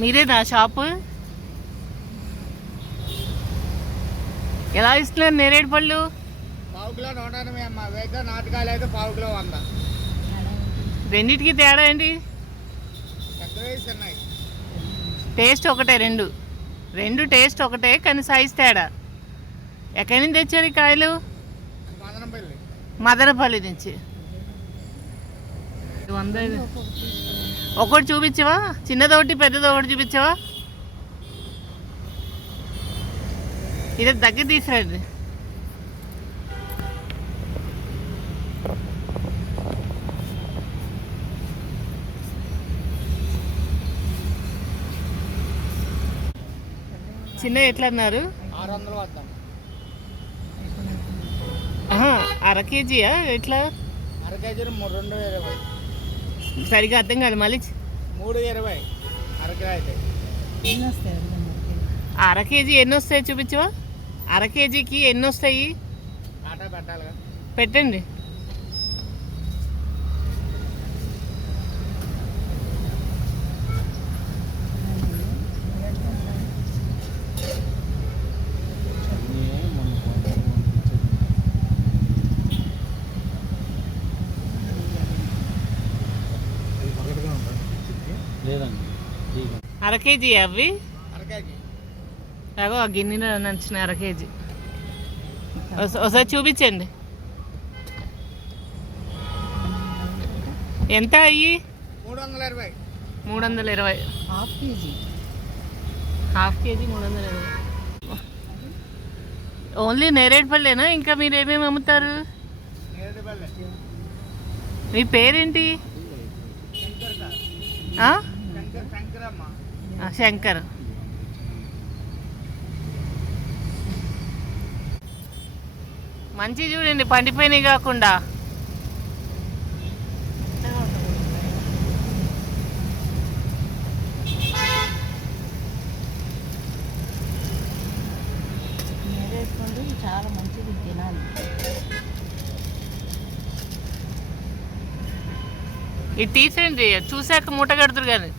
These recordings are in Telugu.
మీరేనా షాపు? ఎలా ఇస్తున్నారు నేరేడు పళ్ళు? పావు కిలో 180 అమ్మ. వేగ నాటకాలు అయితే పావు కిలో 100. రెండింటికి తేడా ఏంటి? పెద్దవి చిన్నవి. టేస్ట్ ఒకటే, రెండు రెండు టేస్ట్ ఒకటే కానీ సైజ్ తేడా. ఎక్కడి నుంచి తెచ్చారు ఈ కాయలు? మదనపల్లి. మదనపల్లి నుంచి. 100. ఒకటి చూపించవా? చిన్నది ఒకటి పెద్దది ఒకటి చూపించవా? ఇది దగ్గర తీసుకురండి. చిన్న ఎట్లా అన్నారు? 600 వద్దాం. అర కేజీయా ఎట్లా? అర కేజీలు 220. సరిగా అర్థం కాదు మళ్ళీ. 320 అరకిలో అయితే. అర కేజీ ఎన్ని వస్తాయి చూపించవా? అర కేజీకి ఎన్ని వస్తాయి? ఆటా పెట్టాలిగా. పెట్టండి. అర కేజీ అవి? అర కేజీ. అగో ఆ గిన్నెలో నచ్చిన అర కేజీ. ఒకసారి చూపించండి. ఎంత అయ్యి? 320. 320. Half KG. Half KG 320. Only నేరేడు పళ్ళేనా? ఇంకా మీరు ఏమేమి అమ్ముతారు? నేరేడుపల్లి. మీ పేరేంటి? శంకర్ సార్. శంకరమ్మ. శంకర్. మంచి చూడండి, పండిపోయినాయి కాకుండా. నేరేడుపండు చాలా మంచిది, తినాలి. ఇది తీసేయండి, చూసాక మూట కడుతురు కానీ.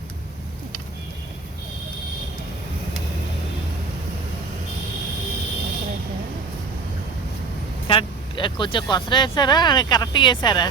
కరెక్ట్ కొంచెం కొసర వేసారా? కరెక్ట్గా వేసారా?